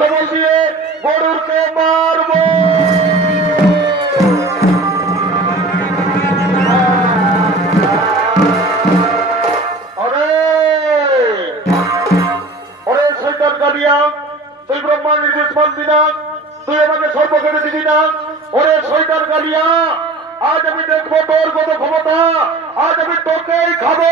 কবল দিয়ে গরুরকে মারবো। তুই ব্রহ্মা নির্দেশ মানবি না, তুই আমাকে সর্ব করে দিবি না। ওরে শয়তান কালিয়া, আজ আমি দেখবো তোর কত ক্ষমতা, আজ আমি তোকেই খাবো।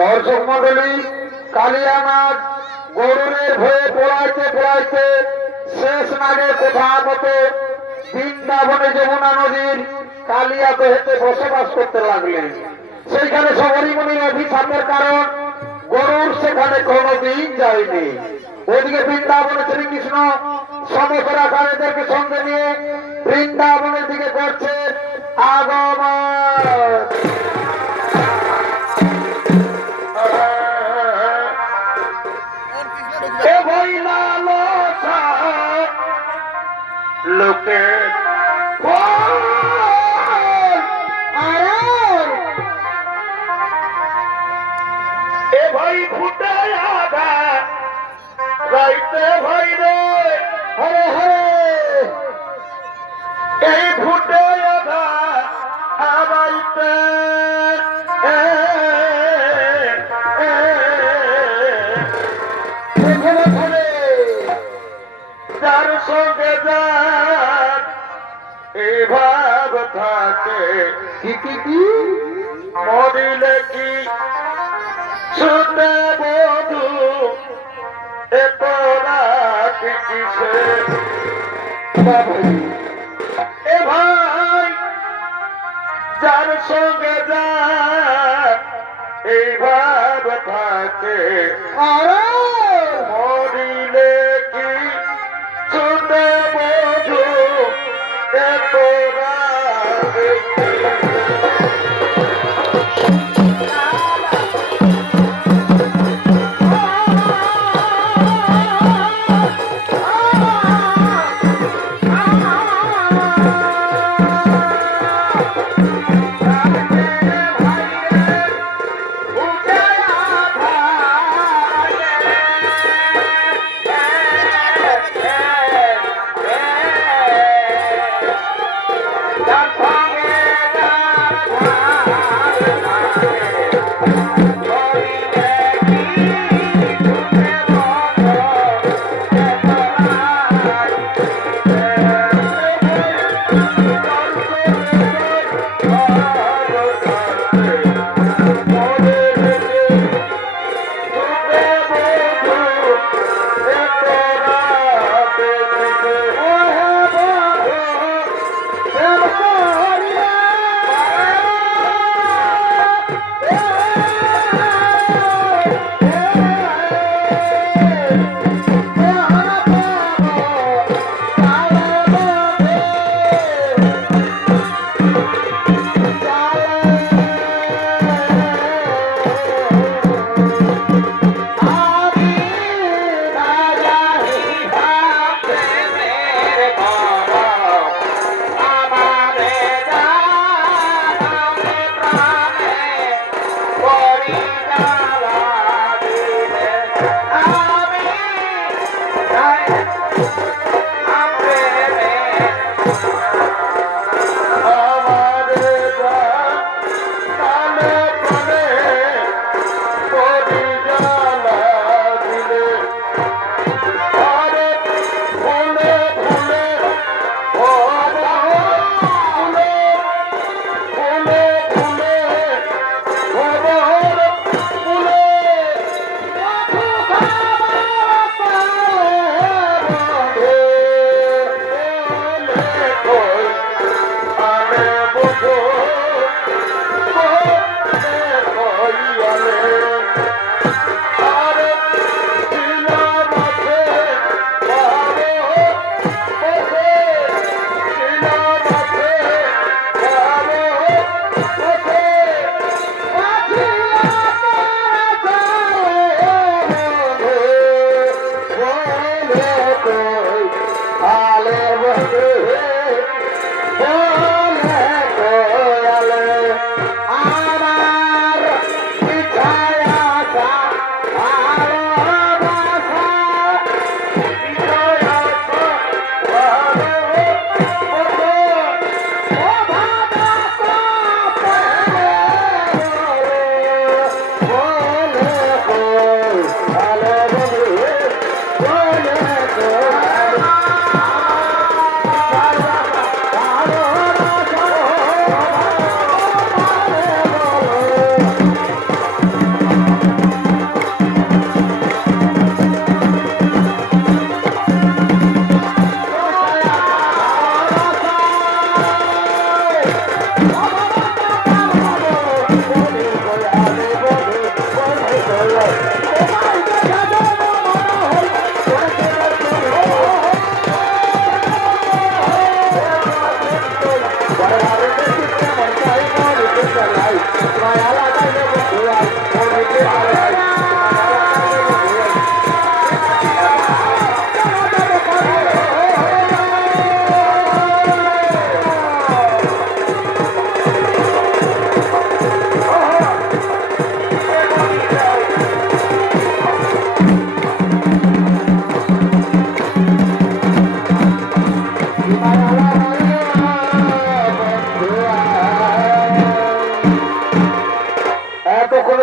দর্শক মন্ডলী, কালিয়ানাথ গরুরের ভয়ে পড়াইতে পড়াইতে শেষ নাগে কোথা মতো বৃন্দাবনে যমুনা নদীর কালিয়াতে হেঁটে বসবাস করতে লাগলেন। সেইখানে সবরীমণির অভিশাপের কারণ গরুর সেখানে কোনোদিন যায়নি। ওদিকে বৃন্দাবনে শ্রীকৃষ্ণ সমস্ত রাখালেদেরকে সঙ্গে নিয়ে বৃন্দাবনের দিকে করছে আগমন। লোকে এ ভাই ফুটে আধা রাইতে ভাই রে, হরে হরে এই ফুটে আধা রাইতে যার সঙ্গে যার এই ভাব থাকে কি মরিলে কি শুনে বধু এত রাখি কিসে এ ভাই যার সঙ্গে যার এই ভাব থাকে মরিলে কি শুনে বধু এত রাখি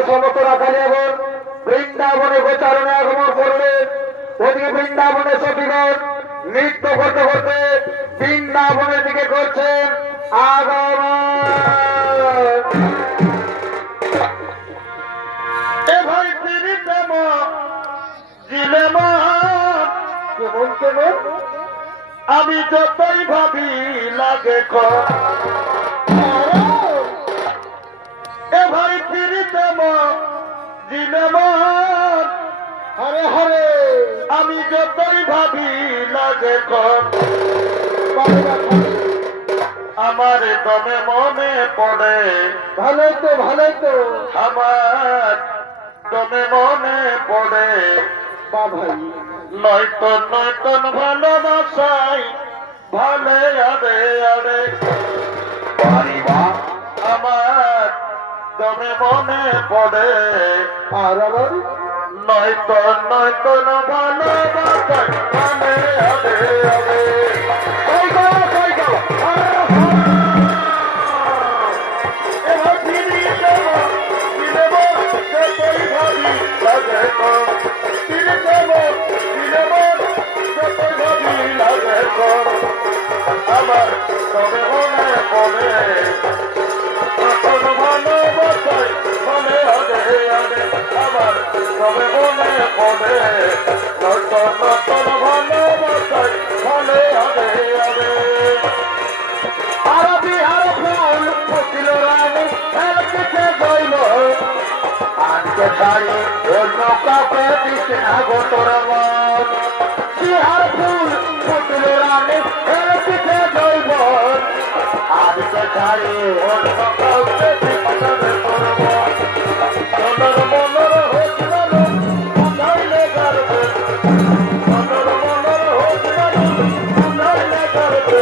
সমস্ত রাখালি এবং বৃন্দাবনে গোচারণে আগমন করলে ওদিকে বৃন্দাবনে সখীগণ নৃত্য করতে করতে বৃন্দাবনের দিকে করছেন আগমন। এ ভাই তিরিতে মা জিলে মা কেমন কেমন আমি যতই ভাবি লাগে এ ভাই তিরিতে মা জিলে মা হরে হরে আমি যতই ভাবি লাগে আমার দমে মনে পড়ে ভালোই তো আমার দমে মনে পড়ে বা ভাই নয়তন নয়তন ভালোবাসাই ভালে আরে আরে আমার দমে মনে পড়ে আর আমার নয়তন নয়তন ভালোবাসাই ভালে আরে আরে এবার ফিরিয়ে দেব যতই ভাবি লাগে ফিরে দেব যতই ভাবি লাগে আমার তবে মনে পড়ে তখন ভালোবাসাই মনে আগে আগে আমার তবে মনে পড়ে নতুন নতুন ভালোবাসাই মনে আগে আগে আর বিহার ফুল ফুটিল রানী খেলতে গইল আজকে ছাড়ি অন্য কাউকে দিচ্ছে না গো তোর মন বিহার ফুল ফুটিল রানী খেলতে গইল আজকে ছাড়ি অন্য কাউকে দিচ্ছে না তোর মন সোনার মনের হোসনা বুঝাইলে গারবে সোনার মনের হোসনা বুঝাইলে গারবে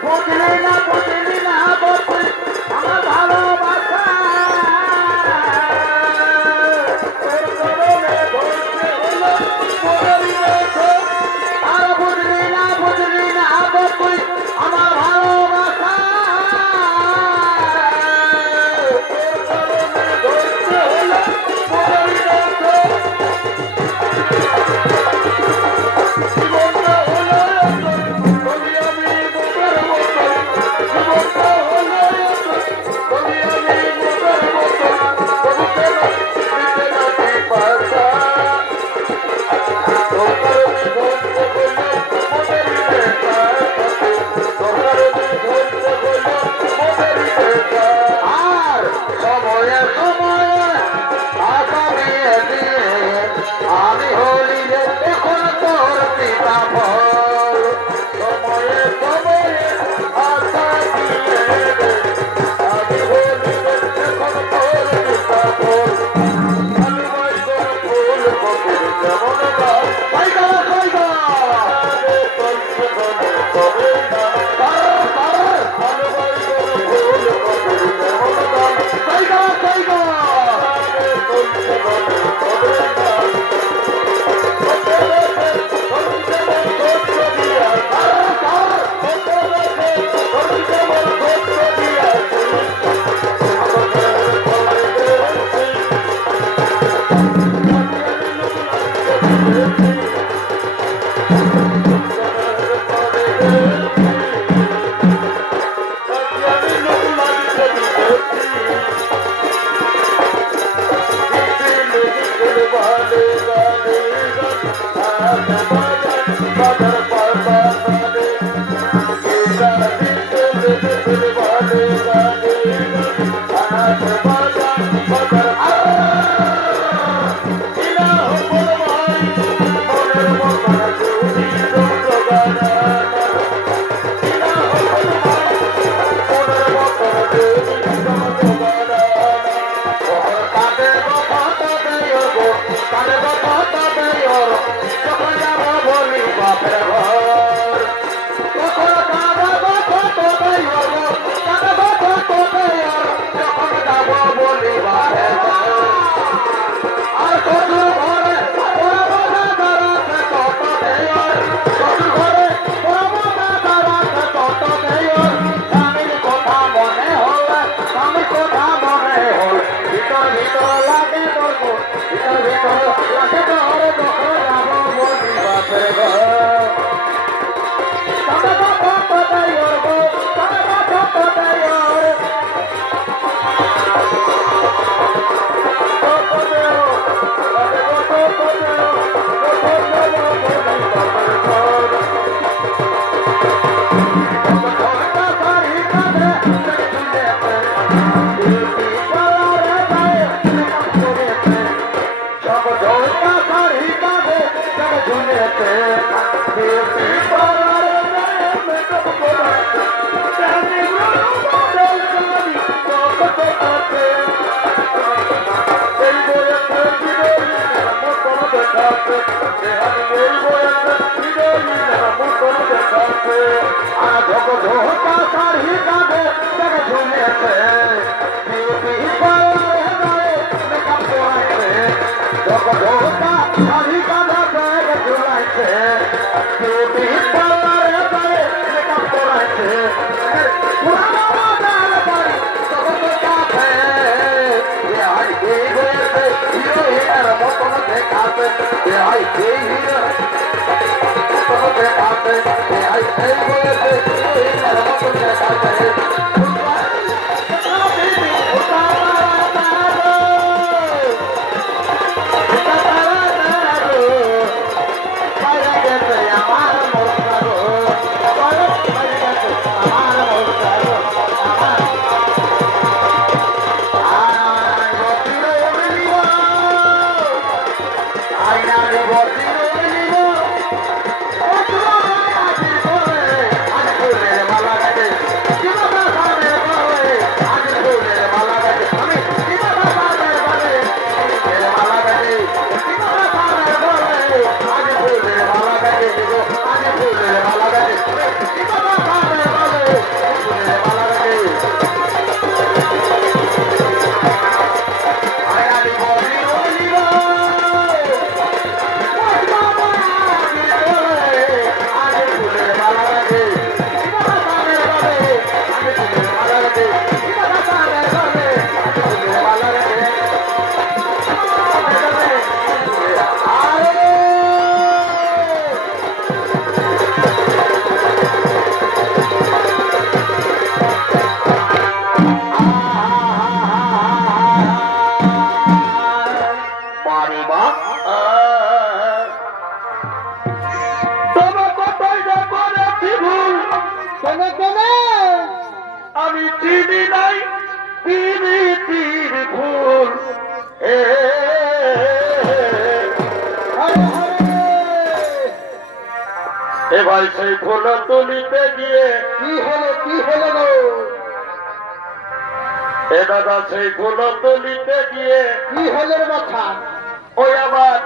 বুঝলি না বলছি আমার ভালোবাসা আর বুঝলি না বলছি আমার ভালোবাসা আর সময়ে সময়ে আসামে দিয়ে আমি হলি এখন তোর পিতা ফল সময়ে সময়ে আশা দিয়ে আমি হলি এখন তোর পিতা ফল আমি ভাই তোর ফুল কবির যেমন গাছ ভাই গাছ তবে না আর আমি চিনি নাই পিরিতির ফুল এবার সেই ফুল তুলিতে গিয়ে কি হলো গো? এ দাদা সেই ফুল তুলিতে গিয়ে কি হলো রে মাথা? ওই আবার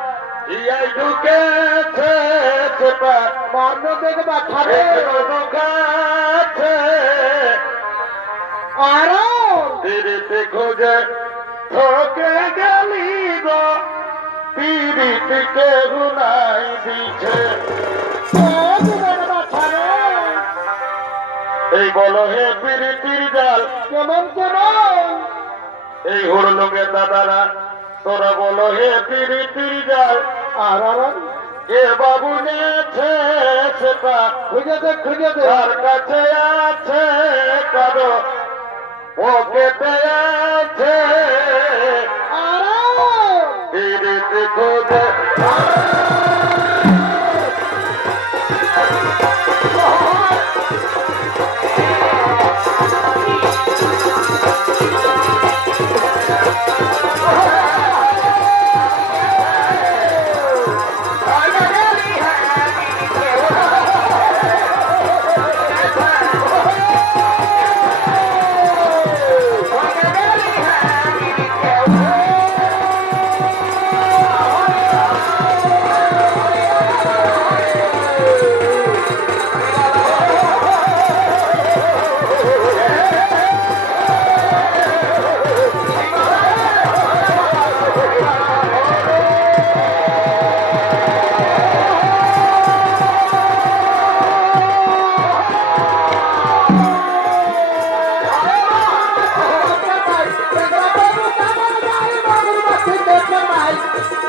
ইয়াই ঢুকেছে সেটা মর্ম দেখে মাথা রে। ঢুকাছে আরো পিরিতি খুঁজে ঠকে গেলি গো পিরিতিকে রুনাই দিছে মাথা রে। এই বলো হে পিরিতির জাল কেমন কেমন? এই হরলঙ্গের দাদারা তোরা বলো হে পিরিতির জাল আর এ বাবু নেছে সেটা খুঁজে দে তার কাছে আছে কারো পকেটে আছে আরো পিরিতি খুঁজে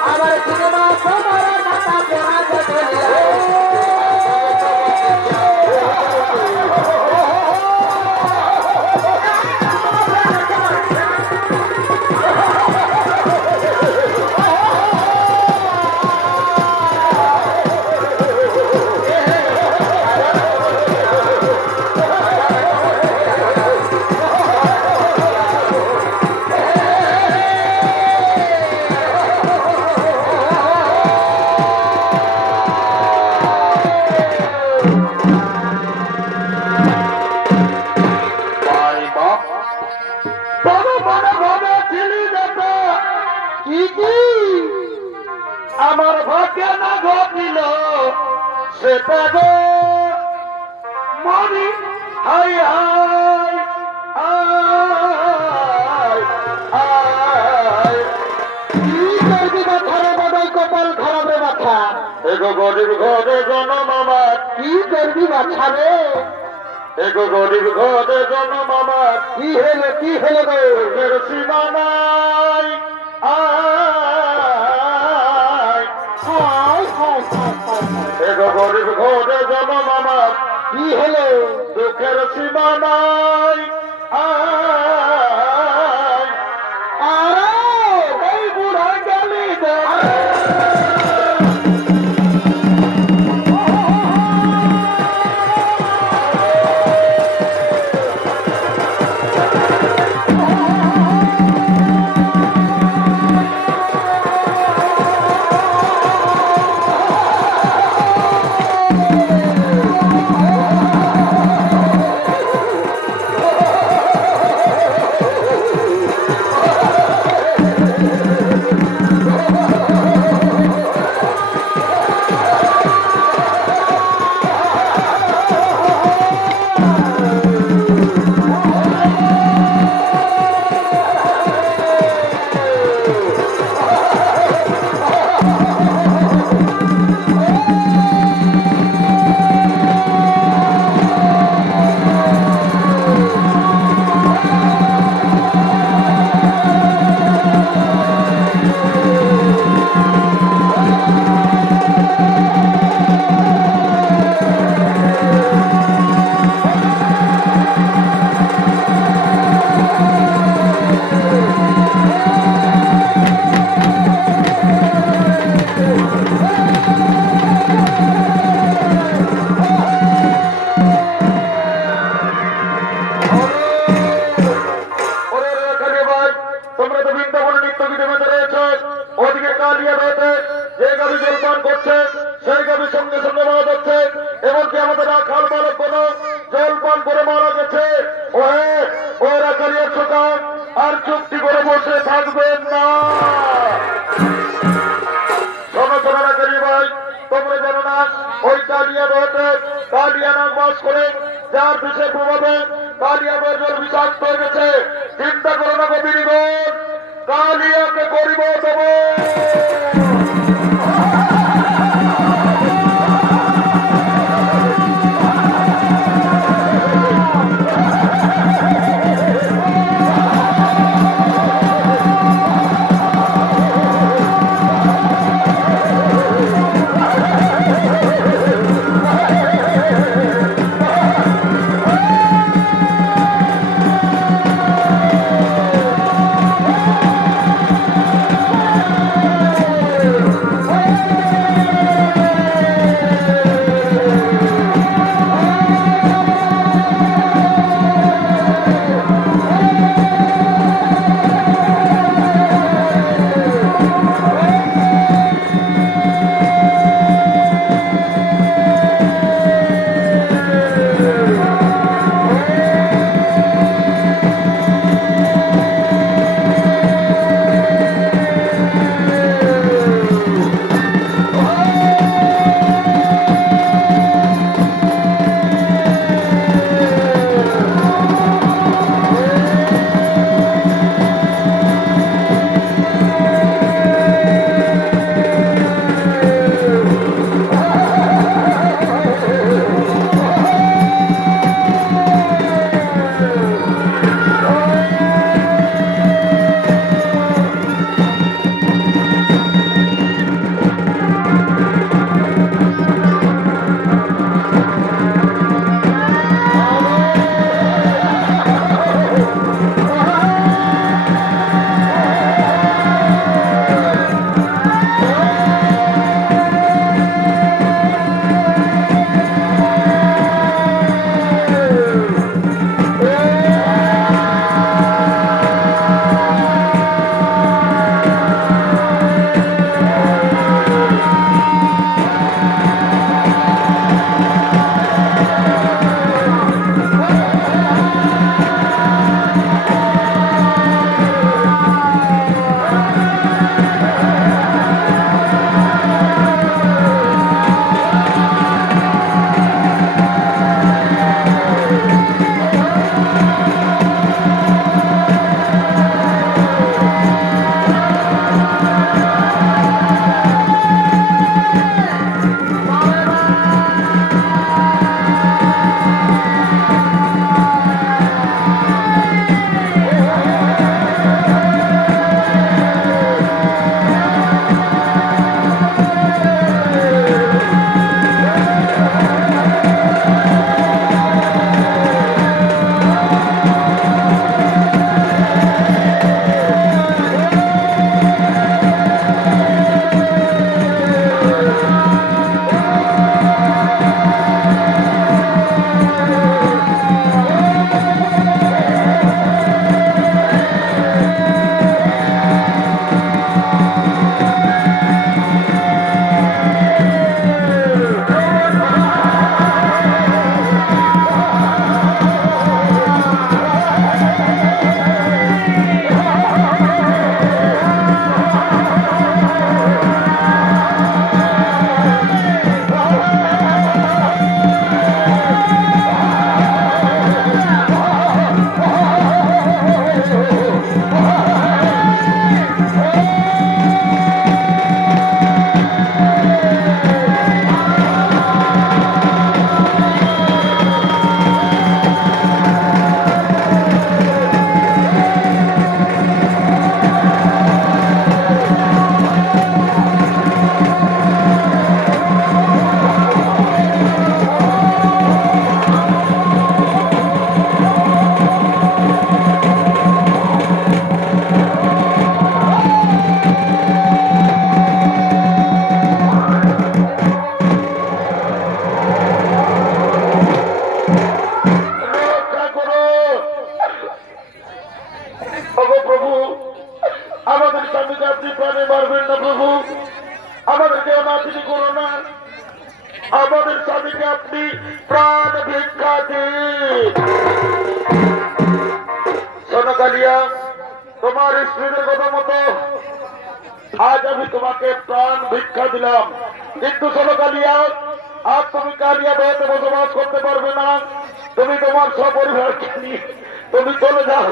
আমার সিনেমা তোমার মাথা পড়া আমার ভাগ্যে না ঘটিল সেটা গো মরি হাই হাই আয় আয় কি করবি মাথারে বাবাই কপাল খারাপ রে মাথা। এগো এগো গরিব ঘরে জনম আমার, কি করবি বাছা রে? এগো গরিব ঘরে জনম আমার, কি হলো গো? দুঃখের সীমা নাই। আয় হায় হায় হায় হায় হায়। এগো গরিব ঘরে জনম আমার, কি হলো? দুঃখের সীমা নাই। আয় আরে এই বুড়া গেলি রে। ওরে রাখালি ভাই, তোমরা তো বৃন্দাবন নৃত্য গীতে মেতে রয়েছ। ওদিকে কালিয়া রয়েছে, যে গাবি জলপান করছে সেই গাবি সঙ্গে সঙ্গে মারা যাচ্ছে। এমনকি আমাদের রাখাল বালক কোন জলপান করে মারা গেছে। ও রাখালিয়ার সকাল আর চুক্তি করে বসে থাকবেন না। শোনো শোনো রাখালি ভাই, তোমরা জানো না ওই কালিয়া রয়েছে, কালিয়া নাম বাস করে, যার বিষের প্রভাবে কালিয়া জল বিষাক্ত হয়ে গেছে। চিন্তা করো না কবিরিগণ, কালিয়াকে করিব দেবো। একটি প্রাণ ভিক্ষাতি। শোনো কালিয়া, তোমার স্ত্রীদের কথা মতো আজ আমি তোমাকে প্রাণ ভিক্ষা দিলাম, কিন্তু শোনো কালিয়া, আর তুমি কালিয়া দয়াতে বসবাস করতে পারবে না। তুমি তোমার সপরিবারকে নিয়ে তুমি চলে যাও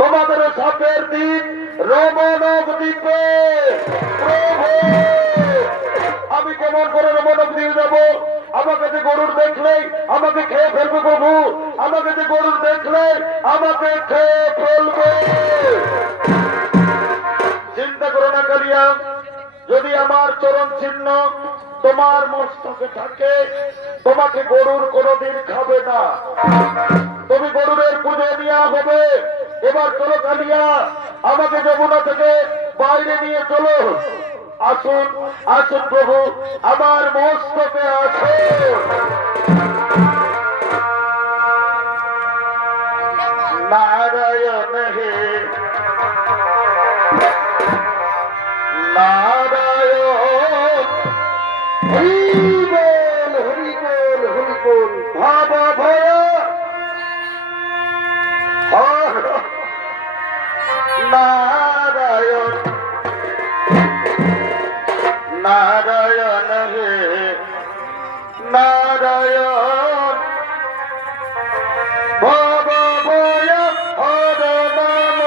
তোমাদের সাপের দিন রমণক দ্বীপে। প্রভু, আমি কেমন করে রমণক দ্বীপে যাবো? আমাকে যে গরুর দেখলে আমাকে খেয়ে ফেলবে প্রভু, আমাকে যে গরুর দেখলে আমাকে খেয়ে ফেলবে। চিন্তা করো না কালিয়া, যদি আমার চরণ চিহ্ন তোমার মস্তকে থাকে, তোমাকে গরুর কোনদিন খাবে না, তুমি গরুরের পুজো নেওয়া হবে। এবার চলো কালিয়া, আমাকে যমুনা থেকে বাইরে নিয়ে চলো। আসুন আসুন প্রভু, আমার মস্তকে আসুন। নারায়ণ হে নারায়ণ, হরি বল, হরি বল, হরি বল। ভাব ভয় নারায়ণ নারায়ণ হে নারায়ণ, ভব ভয় হর নাম।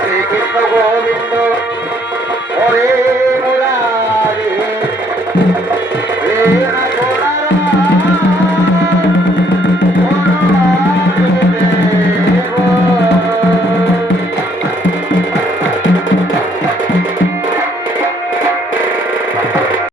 শ্রীকৃষ্ণ গোবিন্দ হরে